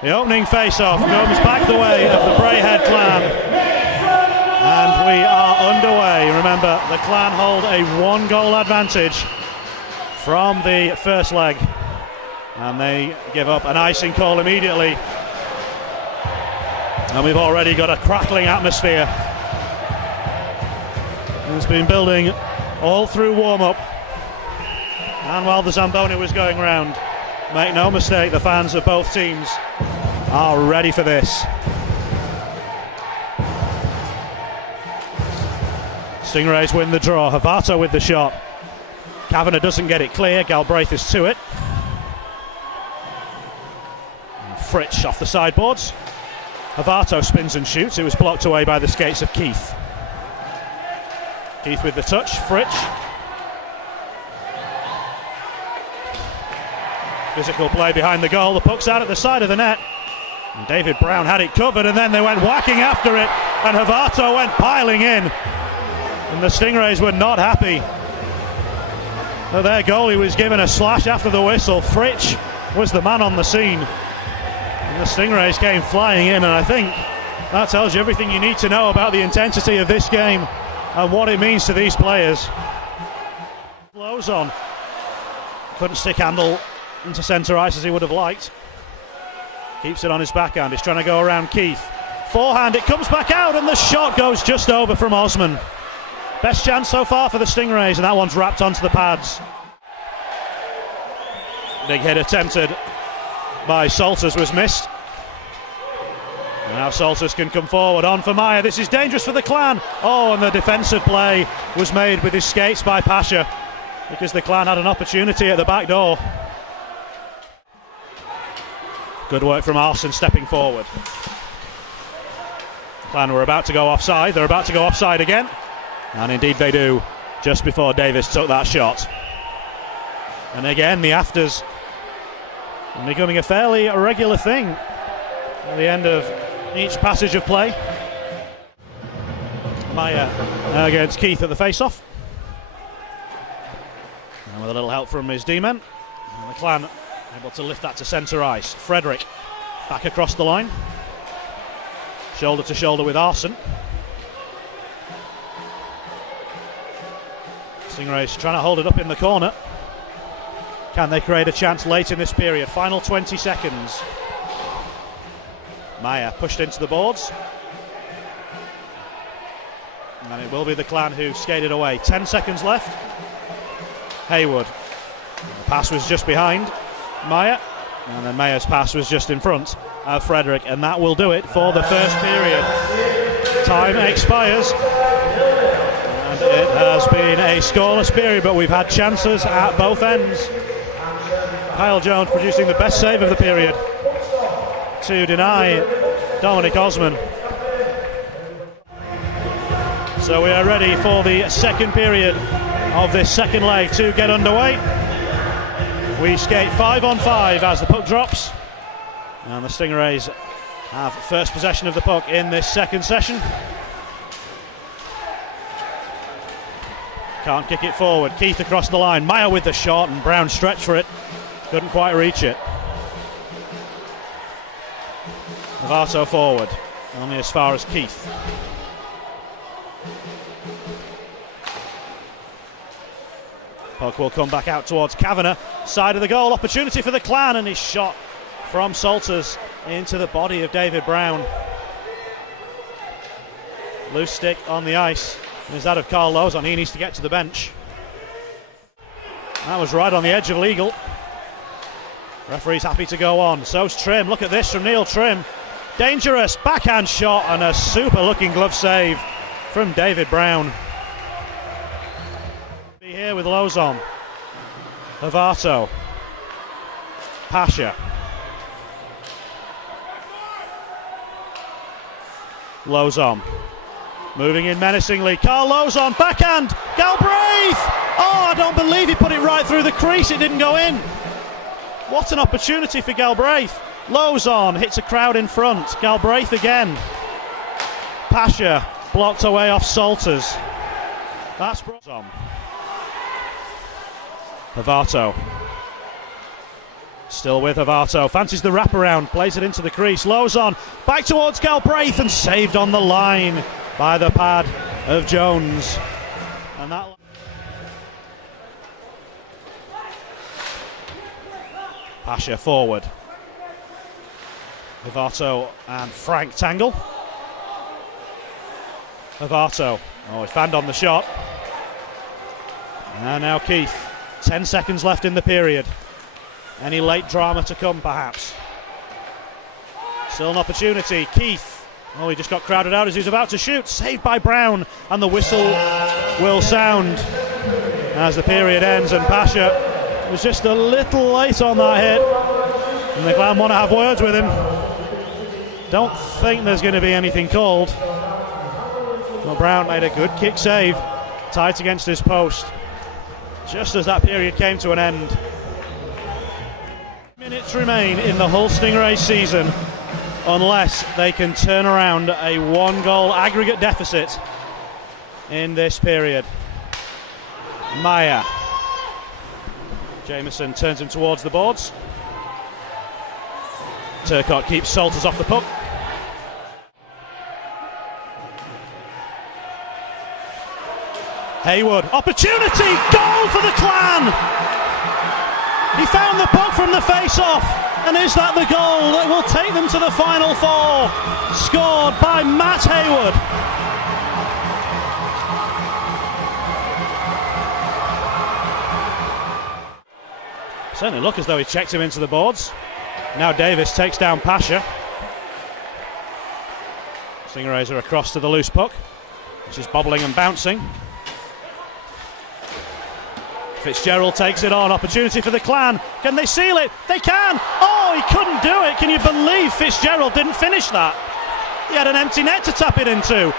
The opening face-off comes back the way of the Braehead clan. And we are underway. Remember, the clan hold a 1-goal advantage from the first leg. And they give up an icing call immediately. And we've already got a crackling atmosphere. It's been building all through warm-up. And while the Zamboni was going round, make no mistake, the fans of both teams are ready for this. Stingrays win the draw. Havato with the shot. Kavanagh doesn't get it clear. Galbraith is to it. And Fritsch off the sideboards. Havato spins and shoots. It was blocked away by the skates of Keith. Keith with the touch. Fritsch. Physical play behind the goal. The puck's out at the side of the net. And David Brown had it covered, and then they went whacking after it, and Havato went piling in. And the Stingrays were not happy. But their goalie was given a slash after the whistle. Fritsch was the man on the scene. And the Stingrays came flying in, and I think that tells you everything you need to know about the intensity of this game and what it means to these players. Blows on. Couldn't stick handle into centre ice as he would have liked. Keeps it on his backhand. He's trying to go around Keith. Forehand, it comes back out, and the shot goes just over from Osman. Best chance so far for the Stingrays, and that one's wrapped onto the pads. Big hit attempted by Salters was missed. Now Salters can come forward, on for Maya. This is dangerous for the clan. Oh, and the defensive play was made with his skates by Pasha, because the clan had an opportunity at the back door. Good work from Arson stepping forward. Clan were about to go offside. They're about to go offside again. And indeed they do, just before Davis took that shot. And again, the afters becoming a fairly regular thing at the end of each passage of play. Maya against Keith at the face-off. And with a little help from his D-men. And the clan able to lift that to centre ice. Frederick back across the line. Shoulder to shoulder with Arson. Stingrays trying to hold it up in the corner. Can they create a chance late in this period? Final 20 seconds. Maya pushed into the boards. And it will be the clan who skated away. 10 seconds left. Haywood. The pass was just behind Maya, and then Maya's pass was just in front of Frederick, and that will do it for the first period. Time expires, and it has been a scoreless period, but we've had chances at both ends. Kyle Jones producing the best save of the period to deny Dominic Osman. So we are ready for the second period of this second leg to get underway. We skate 5-on-5 as the puck drops, and the Stingrays have first possession of the puck in this second session. Can't kick it forward. Keith across the line. Maya with the shot, and Brown stretched for it. Couldn't quite reach it. Havato forward, only as far as Keith. Puck will come back out towards Kavanagh, side of the goal, opportunity for the clan, and his shot from Salters into the body of David Brown. Loose stick on the ice is that of Carl Lozon. He needs to get to the bench. That was right on the edge of legal. Referee's happy to go on. So's Trim. Look at this from Neil Trim. Dangerous backhand shot and a super looking glove save from David Brown. Here with Lozon. Havato. Pasha. Lozon. Moving in menacingly. Carl Lozon. Backhand. Galbraith. Oh, I don't believe he put it right through the crease. It didn't go in. What an opportunity for Galbraith. Lozon hits a crowd in front. Galbraith again. Pasha blocked away off Salters. That's brought on. Havato. Still with Havato, fancies the wraparound, plays it into the crease, lows on, back towards Galbraith and saved on the line by the pad of Jones. And that Pasha forward. Havato and Frank tangle. Havato, he fanned on the shot. And now Keith, 10 seconds left in the period. Any late drama to come, perhaps? Still an opportunity. Keith, he just got crowded out as he was about to shoot. Saved by Brown, and the whistle will sound as the period ends. And Pasha was just a little late on that hit. And the Glam want to have words with him. Don't think there's going to be anything called. Well, Brown made a good kick save, tight against his post, just as that period came to an end. Minutes remain in the Hull Stingrays season, unless they can turn around a 1-goal aggregate deficit in this period. Maya. Jameson turns him towards the boards. Turcotte keeps Salters off the puck. Haywood, opportunity, goal for the Clan! He found the puck from the face-off, and is that the goal that will take them to the Final Four? Scored by Matt Haywood. Certainly look as though he checked him into the boards. Now Davis takes down Pasha. Stingrays are across to the loose puck, which is bobbling and bouncing. Fitzgerald takes it on, opportunity for the Clan. Can they seal it? They can! Oh, he couldn't do it. Can you believe Fitzgerald didn't finish that? He had an empty net to tap it into.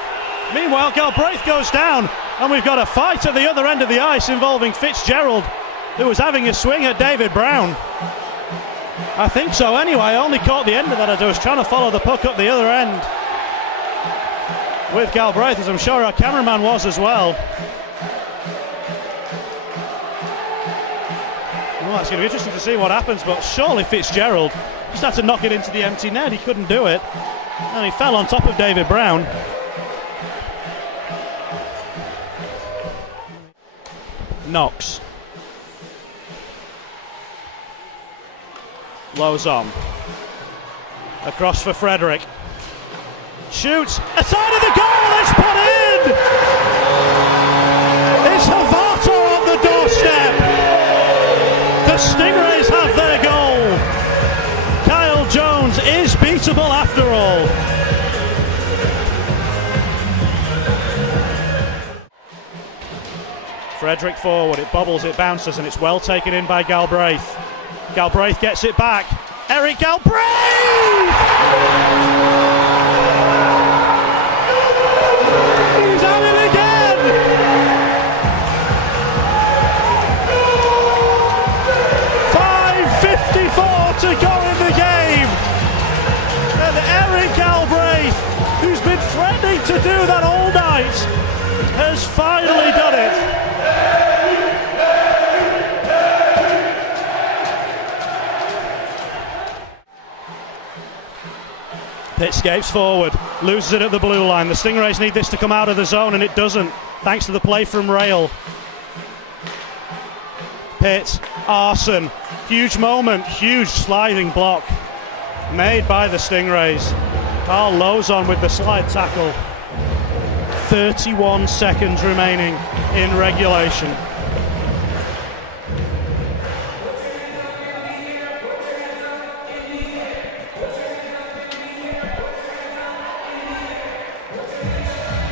Meanwhile, Galbraith goes down, and we've got a fight at the other end of the ice involving Fitzgerald, who was having a swing at David Brown. I think so anyway. I only caught the end of that as I was trying to follow the puck up the other end with Galbraith, as I'm sure our cameraman was as well. Well, it's going to be interesting to see what happens, but surely Fitzgerald just had to knock it into the empty net. He couldn't do it, and he fell on top of David Brown. Knox. Lows on. Across for Frederick. Shoots. A side of the goal. It's put in. It's Havato on the doorstep. The Stingrays have their goal. Kyle Jones is beatable after all. Frederick forward. It bobbles. It bounces, and it's well taken in by Galbraith. Galbraith gets it back. Eric Galbraith! He's at it again! .5:54 to go in the game. And Eric Galbraith, who's been threatening to do that all night, has finally done it. Pitt escapes forward, loses it at the blue line. The Stingrays need this to come out of the zone, and it doesn't, thanks to the play from Rail. Pitt, Arson, huge moment, huge sliding block made by the Stingrays. Carl Lozon with the slide tackle. 31 seconds remaining in regulation.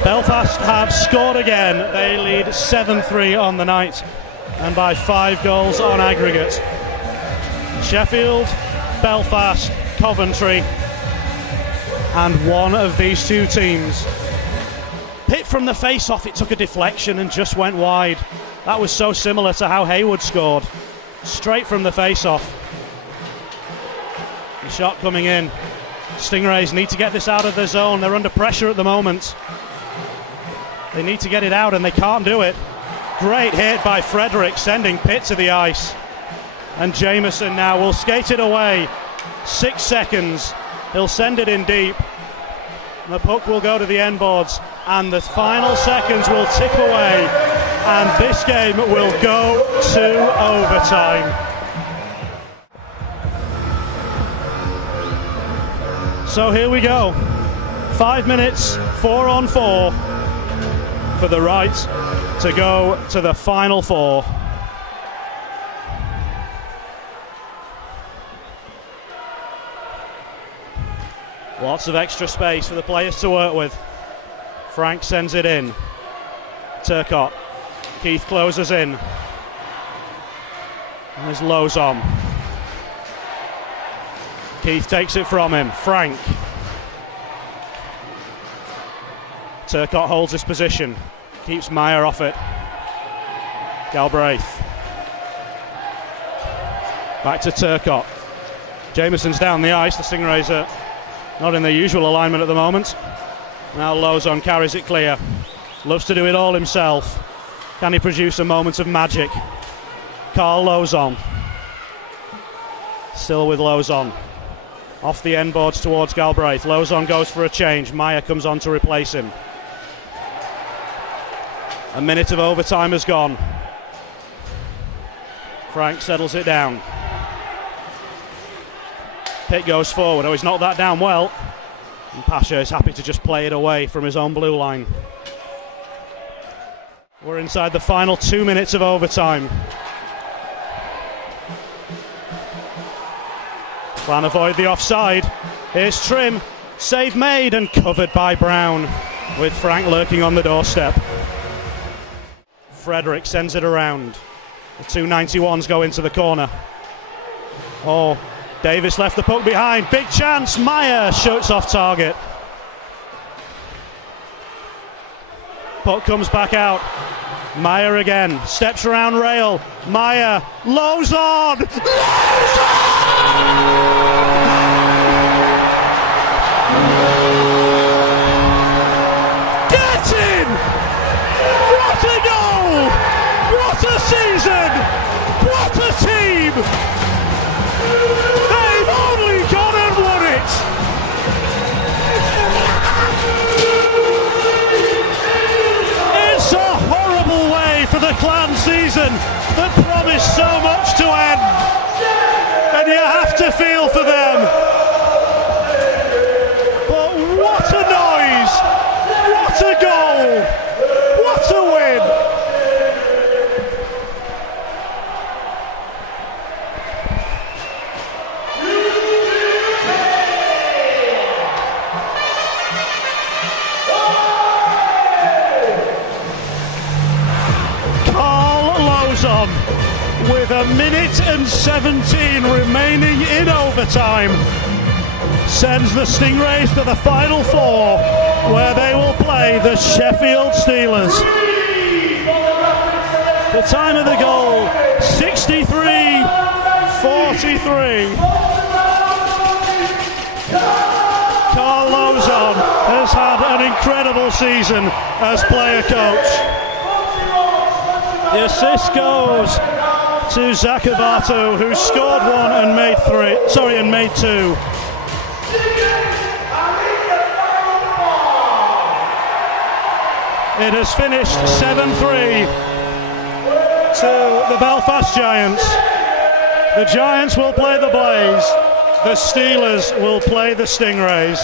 Belfast have scored again. They lead 7-3 on the night, and by 5 goals on aggregate. Sheffield, Belfast, Coventry, and one of these two teams. Pitt from the face-off, it took a deflection and just went wide. That was so similar to how Haywood scored. Straight from the face-off. The shot coming in. Stingrays need to get this out of the zone. They're under pressure at the moment. They need to get it out, and they can't do it. Great hit by Frederick, sending Pitt to the ice. And Jameson now will skate it away. 6 seconds. He'll send it in deep. The puck will go to the end boards, and the final seconds will tick away, and this game will go to overtime. So here we go. 5 minutes, 4 on 4 for the right to go to the final 4. Lots of extra space for the players to work with. Frank sends it in. Turcotte. Keith closes in. And there's Lozon. Keith takes it from him. Frank. Turcotte holds his position. Keeps Meyer off it. Galbraith. Back to Turcotte. Jameson's down the ice. The Stingrays are not in their usual alignment at the moment. Now Lozon carries it clear. Loves to do it all himself. Can he produce a moment of magic? Carl Lozon. Still with Lozon. Off the end boards towards Galbraith. Lozon goes for a change. Meyer comes on to replace him. A minute of overtime has gone. Frank settles it down. Pitt goes forward. Oh, he's knocked that down well. And Pasha is happy to just play it away from his own blue line. We're inside the final 2 minutes of overtime. Clan avoid the offside. Here's Trim. Save made and covered by Brown, with Frank lurking on the doorstep. Frederick sends it around. The 291s go into the corner. Oh, Davis left the puck behind. Big chance. Meyer shoots off target. Puck comes back out. Meyer again. Steps around rail. Meyer. Lozon! Get in! What a goal! What a season! What a team! They've only gone and won it! It's a horrible way for the Clan season that promised so much to end. And you have to feel for them. But what a noise! What a goal! What a win! With a minute and 17 remaining in overtime, sends the Stingrays to the final 4, where they will play the Sheffield Steelers. The time of the goal, 63-43. Carl Lozon has had an incredible season as player coach. The assist goes to Zach Avato, who scored 1 and made 2. It has finished 7-3 to the Belfast Giants. The Giants will play the Blaze. The Steelers will play the Stingrays.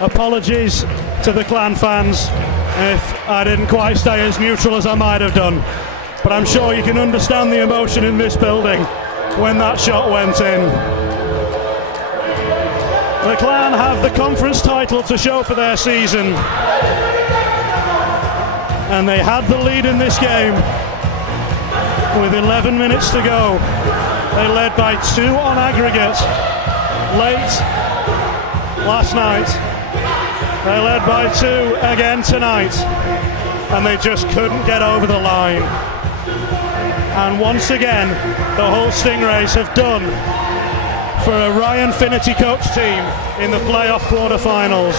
Apologies to the Clan fans if I didn't quite stay as neutral as I might have done, but I'm sure you can understand the emotion in this building when that shot went in. The Clan have the conference title to show for their season, and they had the lead in this game with 11 minutes to go. They led by 2 on aggregate late last night. They led by 2 again tonight, and they just couldn't get over the line. And once again, the Hull Stingrays have done for a Ryan Finnerty coach team in the playoff quarterfinals.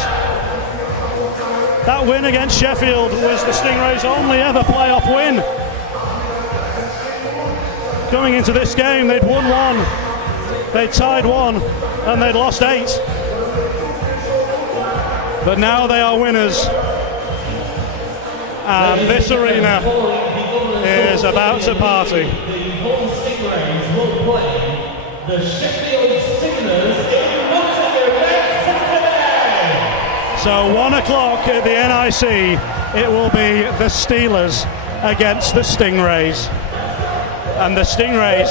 That win against Sheffield was the Stingrays' only ever playoff win. Coming into this game, they'd won 1, they'd tied 1, and they'd lost 8. But now they are winners. And this arena is about to party. The home Stingrays will play the Sheffield Steelers in Nottingham next Saturday. So 1 o'clock at the NIC, it will be the Steelers against the Stingrays. And the Stingrays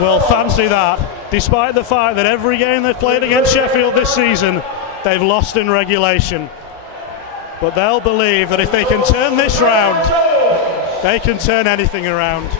will fancy that, despite the fact that every game they've played against Sheffield this season, they've lost in regulation. But they'll believe that if they can turn this round, they can turn anything around.